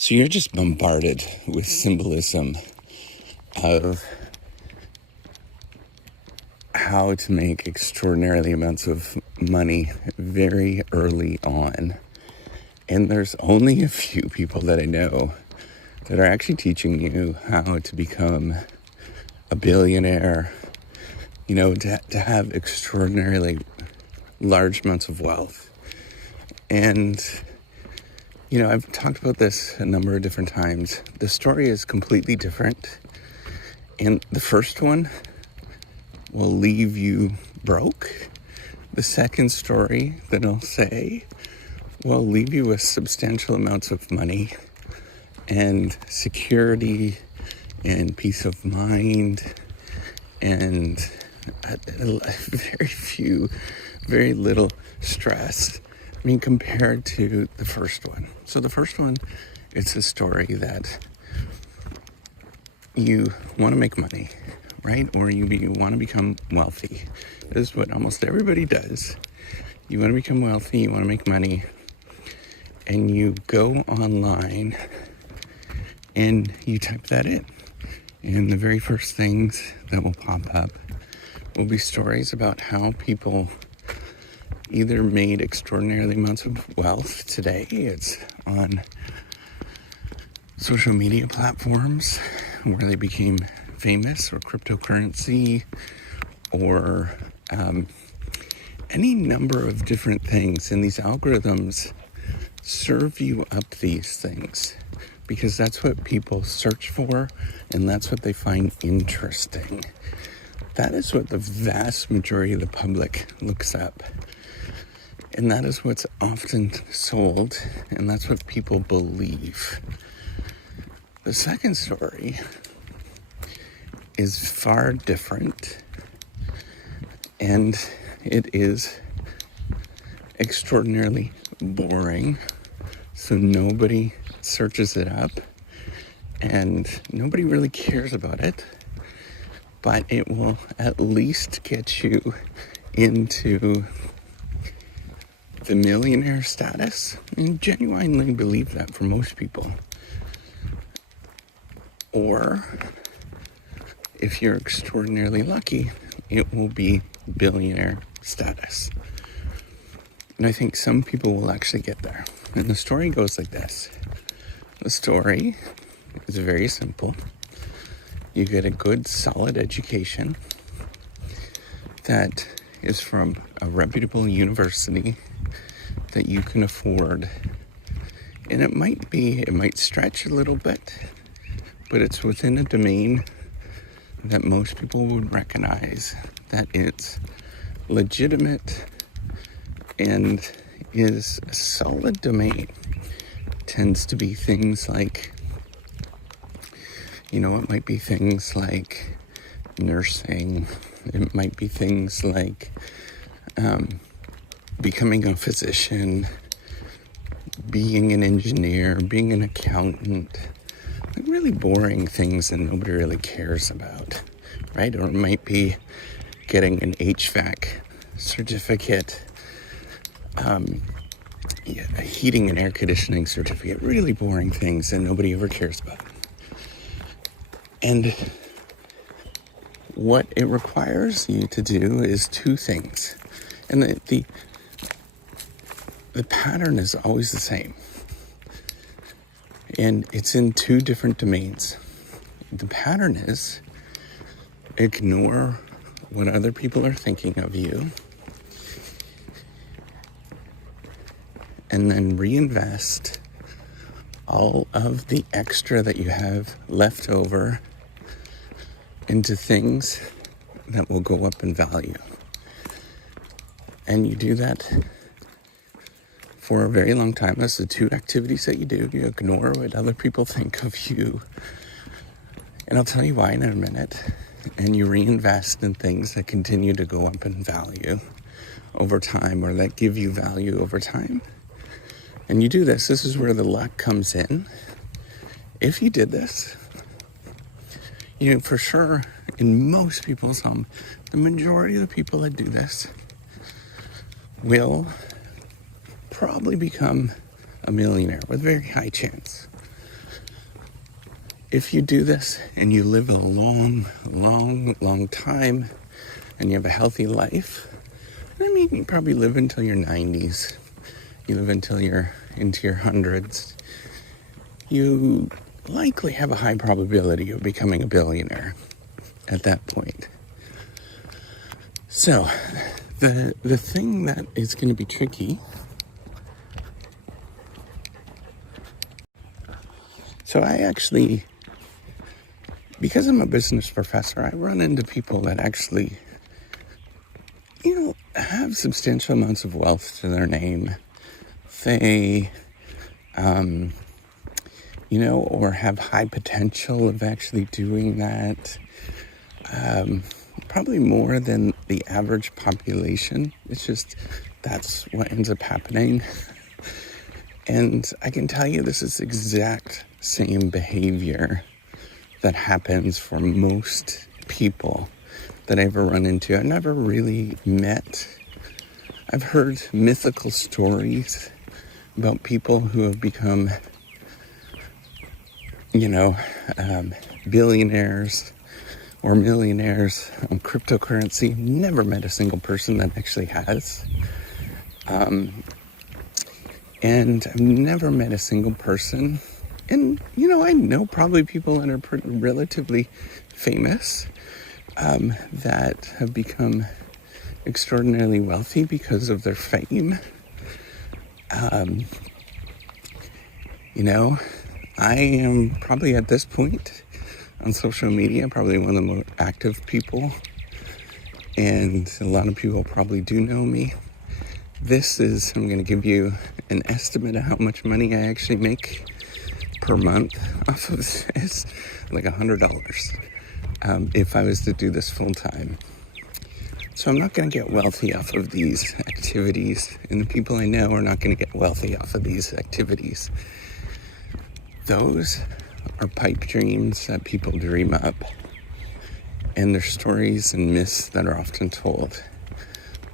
So you're just bombarded with symbolism of how to make extraordinarily amounts of money very early on. And there's only a few people that I know that are actually teaching you how to become a billionaire, to have extraordinarily large amounts of wealth. And I've talked about this a number of different times. The story is completely different. And the first one will leave you broke. The second story that I'll say will leave you with substantial amounts of money and security and peace of mind and very little stress. Compared to the first one. So the first one, it's a story that you want to make money, right? Or you want to become wealthy. This is what almost everybody does. You want to become wealthy, you want to make money, and you go online and you type that in. And the very first things that will pop up will be stories about how people either made extraordinary amounts of wealth today. It's on social media platforms where they became famous, or cryptocurrency, or any number of different things. And these algorithms serve you up these things because that's what people search for and that's what they find interesting. That is what the vast majority of the public looks up. And that is what's often sold, and that's what people believe. The second story is far different, and it is extraordinarily boring. So nobody searches it up, and nobody really cares about it, but it will at least get you into the millionaire status. I genuinely believe that for most people. Or if you're extraordinarily lucky, it will be billionaire status. And I think some people will actually get there. And the story goes like this. The story is very simple. You get a good, solid education that is from a reputable university that you can afford. And it might stretch a little bit, but it's within a domain that most people would recognize that it's legitimate and is a solid domain. It tends to be things like, it might be things like nursing. It might be things like becoming a physician, being an engineer, being an accountant, like really boring things that nobody really cares about, right? Or it might be getting an HVAC certificate, a heating and air conditioning certificate, really boring things that nobody ever cares about. And what it requires you to do is two things. And the pattern is always the same. And it's in two different domains. The pattern is ignore what other people are thinking of you, and then reinvest all of the extra that you have left over into things that will go up in value. And you do that for a very long time. That's the two activities that you do. You ignore what other people think of you. And I'll tell you why in a minute. And you reinvest in things that continue to go up in value over time, or that give you value over time. And you do this. This is where the luck comes in. If you did this, for sure, in most people's home, the majority of the people that do this will probably become a millionaire with very high chance. if you do this and you live a long time and you have a healthy life, I mean, you probably live until your 90s. You live until you're into your hundreds. You likely have a high probability of becoming a billionaire at that point. So, the thing that is going to be tricky. So I actually, because I'm a business professor, I run into people that actually, have substantial amounts of wealth to their name. They, or have high potential of actually doing that. Probably more than the average population. It's just, that's what ends up happening. And I can tell you this is exact same behavior that happens for most people that I ever run into. I've never really met. I've heard mythical stories about people who have become, billionaires or millionaires on cryptocurrency. Never met a single person that actually has. And I've never met a single person, and, I know probably people that are relatively famous, that have become extraordinarily wealthy because of their fame. I am probably at this point on social media, probably one of the most active people, and a lot of people probably do know me. I'm going to give you an estimate of how much money I actually make per month off of this, like $100, if I was to do this full time. So I'm not going to get wealthy off of these activities, and the people I know are not going to get wealthy off of these activities. Those are pipe dreams that people dream up, and they're stories and myths that are often told.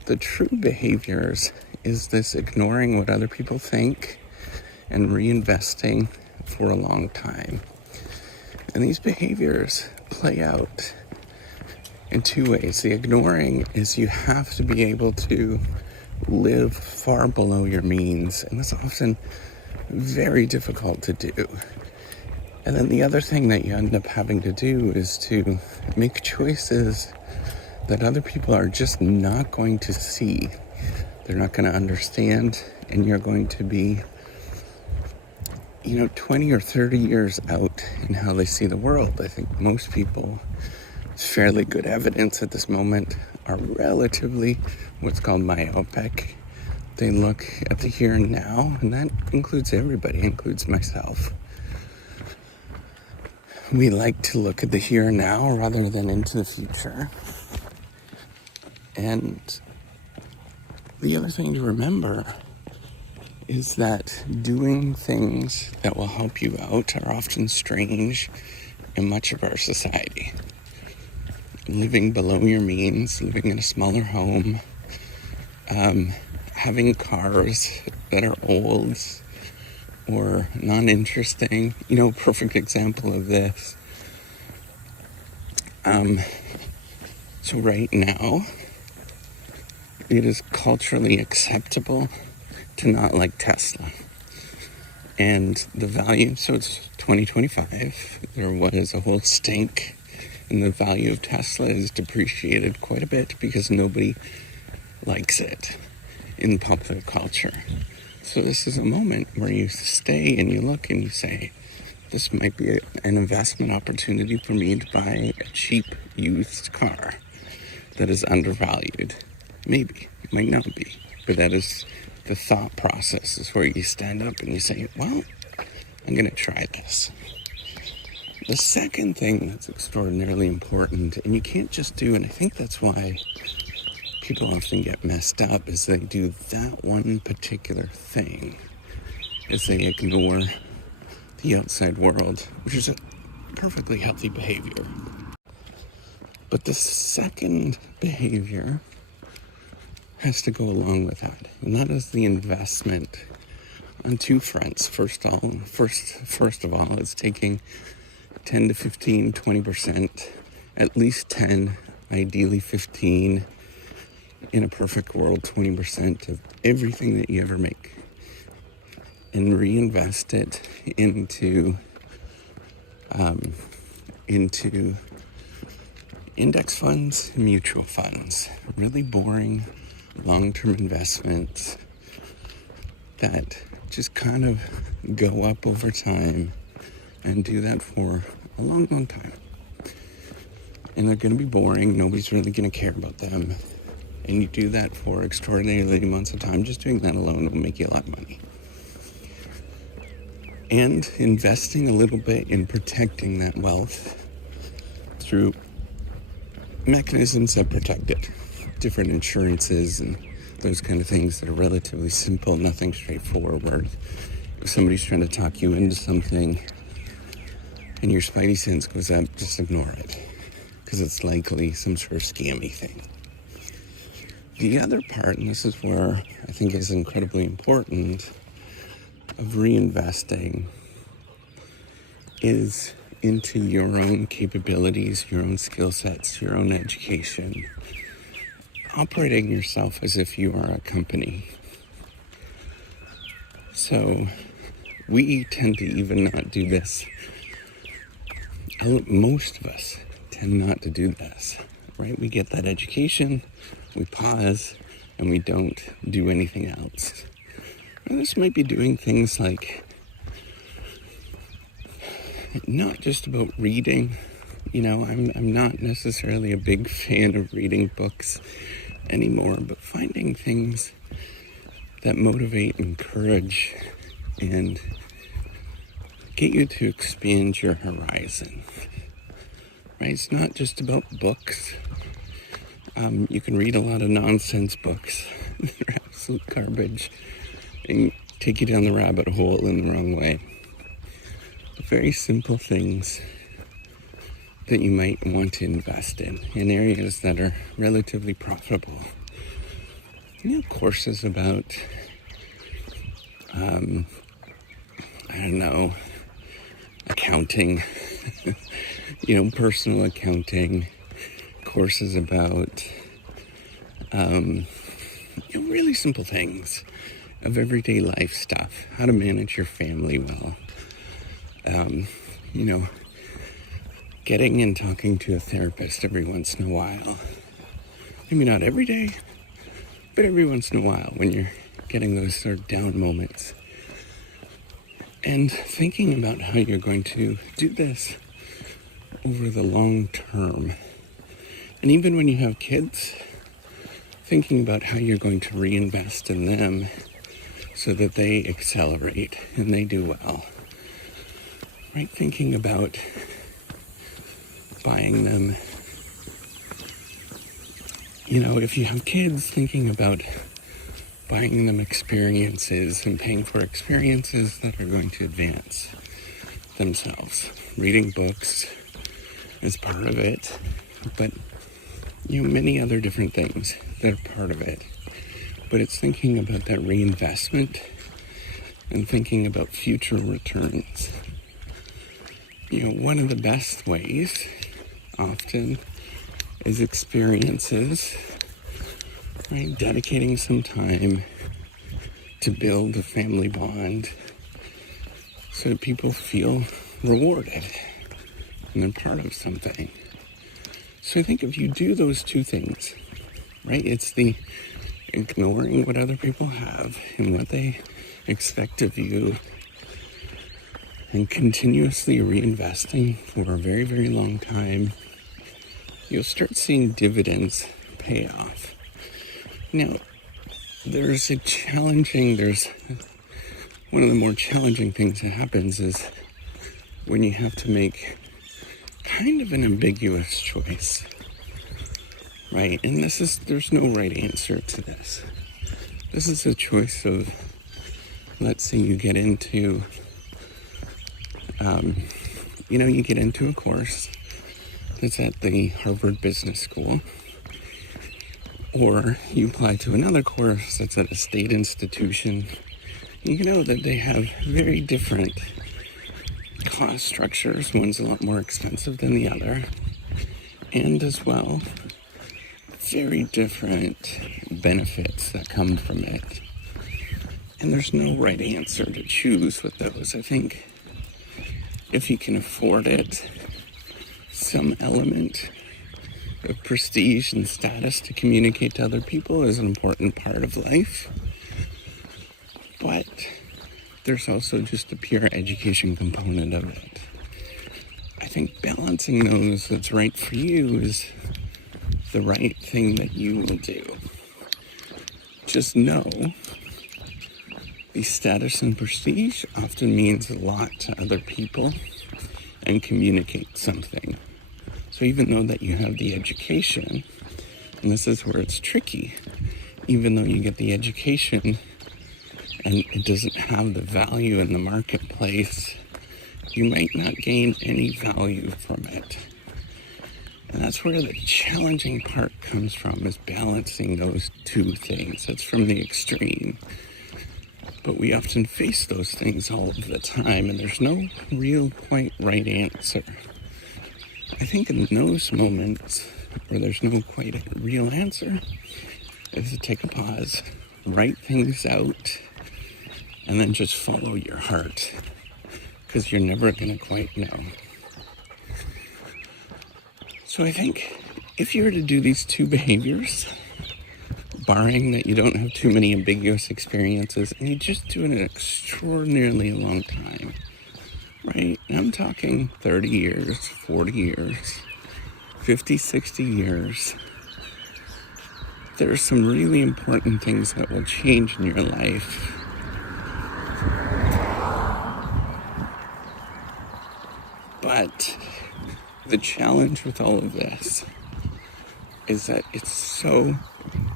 The true behaviors is this ignoring what other people think and reinvesting for a long time. And these behaviors play out in two ways. The ignoring is you have to be able to live far below your means, and that's often very difficult to do. And then the other thing that you end up having to do is to make choices that other people are just not going to see. They're not going to understand, and you're going to be, 20 or 30 years out in how they see the world. I think most people, it's fairly good evidence at this moment, are relatively what's called myopic. They look at the here and now, and that includes everybody, includes myself. We like to look at the here and now rather than into the future. And the other thing to remember is that doing things that will help you out are often strange in much of our society. Living below your means, living in a smaller home, having cars that are old or non-interesting. Perfect example of this. So right now, it is culturally acceptable to not like Tesla. And the value, so it's 2025, there was a whole stink, and the value of Tesla is depreciated quite a bit because nobody likes it in popular culture. So this is a moment where you stay and you look and you say, this might be an investment opportunity for me to buy a cheap used car that is undervalued. Maybe, it might not be, but that is the thought process, is where you stand up and you say, well, I'm going to try this. The second thing that's extraordinarily important, and you can't just do, and I think that's why people often get messed up, is they do that one particular thing, is they ignore the outside world, which is a perfectly healthy behavior. But the second behavior has to go along with that, and that is the investment on two fronts. First of all, it's taking 10 to 15, 20%, at least 10, ideally 15, in a perfect world, 20% of everything that you ever make, and reinvest it into index funds, mutual funds, really boring long-term investments that just kind of go up over time and do that for a long, long time. And they're going to be boring. Nobody's really going to care about them. And you do that for extraordinary amounts of time. Just doing that alone will make you a lot of money. And investing a little bit in protecting that wealth through mechanisms that protect it. Different insurances and those kind of things that are relatively simple, nothing straightforward. If somebody's trying to talk you into something and your spidey sense goes up, just ignore it, because it's likely some sort of scammy thing. The other part, and this is where I think is incredibly important, of reinvesting is into your own capabilities, your own skill sets, your own education. Operating yourself as if you are a company. So we tend to even not do this. Most of us tend not to do this, right? We get that education, we pause, and we don't do anything else. And this might be doing things like not just about reading. You know, I'm not necessarily a big fan of reading books anymore, but finding things that motivate, encourage, and get you to expand your horizon. Right? It's not just about books. You can read a lot of nonsense books. They're absolute garbage and take you down the rabbit hole in the wrong way. But very simple things that you might want to invest in areas that are relatively profitable. You know, courses about, accounting, personal accounting, courses about, really simple things of everyday life stuff, how to manage your family well, getting and talking to a therapist every once in a while. Maybe not every day, but every once in a while when you're getting those sort of down moments. And thinking about how you're going to do this over the long term. And even when you have kids, thinking about how you're going to reinvest in them so that they accelerate and they do well. Right? Thinking about buying them, if you have kids, thinking about buying them experiences and paying for experiences that are going to advance themselves. Reading books is part of it, but many other different things that are part of it. But it's thinking about that reinvestment and thinking about future returns. One of the best ways often is experiences, right? Dedicating some time to build a family bond so that people feel rewarded and they're part of something. So I think if you do those two things, right? It's the ignoring what other people have and what they expect of you and continuously reinvesting for a very, very long time, you'll start seeing dividends pay off. Now, there's one of the more challenging things that happens is when you have to make kind of an ambiguous choice, right? And there's no right answer to this. This is a choice of, let's say you get into, you get into a course that's at the Harvard Business School, or you apply to another course that's at a state institution. You know that they have very different cost structures. One's a lot more expensive than the other. And as well, very different benefits that come from it. And there's no right answer to choose with those. I think if you can afford it, some element of prestige and status to communicate to other people is an important part of life. But there's also just the pure education component of it. I think balancing those that's right for you is the right thing that you will do. Just know the status and prestige often means a lot to other people and communicate something. So even though that you have the education, and this is where it's tricky, even though you get the education and it doesn't have the value in the marketplace, you might not gain any value from it. And that's where the challenging part comes from, is balancing those two things. That's from the extreme. But we often face those things all of the time, and there's no real quite right answer. I think in those moments where there's no quite real answer is to take a pause, write things out, and then just follow your heart, because you're never going to quite know. So I think if you were to do these two behaviors, barring that you don't have too many ambiguous experiences, and you just do it an extraordinarily long time, right? And I'm talking 30 years, 40 years, 50, 60 years. There's some really important things that will change in your life. But the challenge with all of this is that it's so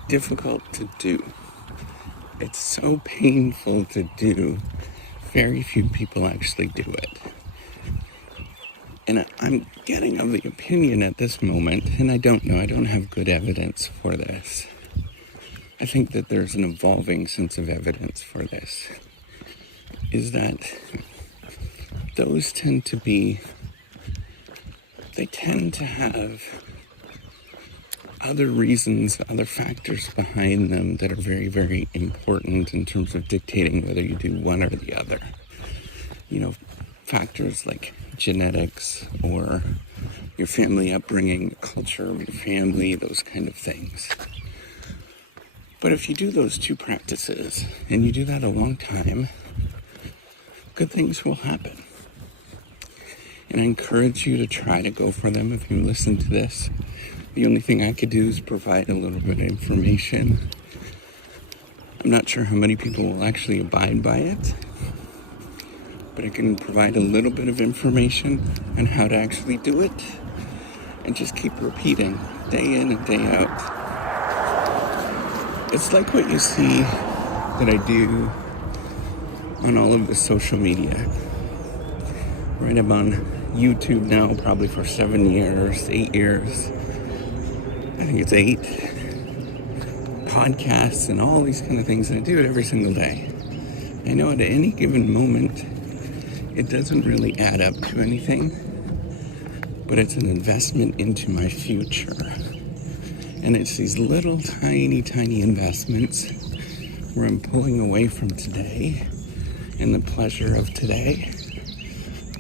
difficult to do. It's so painful to do. Very few people actually do it. And I'm getting of the opinion at this moment, and I don't know, I don't have good evidence for this. I think that there's an evolving sense of evidence for this, is that those tend to have other reasons, other factors behind them that are very, very important in terms of dictating whether you do one or the other. You know, factors like genetics or your family upbringing, culture of your family, those kind of things. But if you do those two practices and you do that a long time, good things will happen. And I encourage you to try to go for them if you listen to this. The only thing I could do is provide a little bit of information. I'm not sure how many people will actually abide by it, but I can provide a little bit of information on how to actually do it, and just keep repeating day in and day out. It's like what you see that I do on all of the social media. Right, I'm on YouTube now probably for 7 years, 8 years. I think it's 8. Podcasts and all these kind of things, and I do it every single day. I know at any given moment, it doesn't really add up to anything, but it's an investment into my future. And it's these little tiny, tiny investments where I'm pulling away from today and the pleasure of today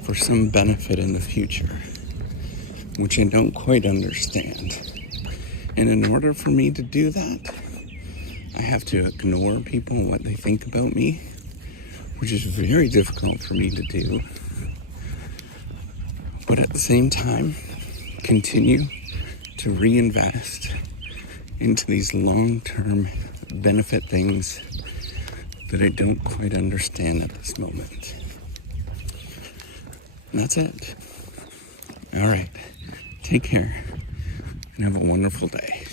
for some benefit in the future, which I don't quite understand. And in order for me to do that, I have to ignore people and what they think about me, which is very difficult for me to do. But at the same time, continue to reinvest into these long-term benefit things that I don't quite understand at this moment. And that's it. All right. Take care and have a wonderful day.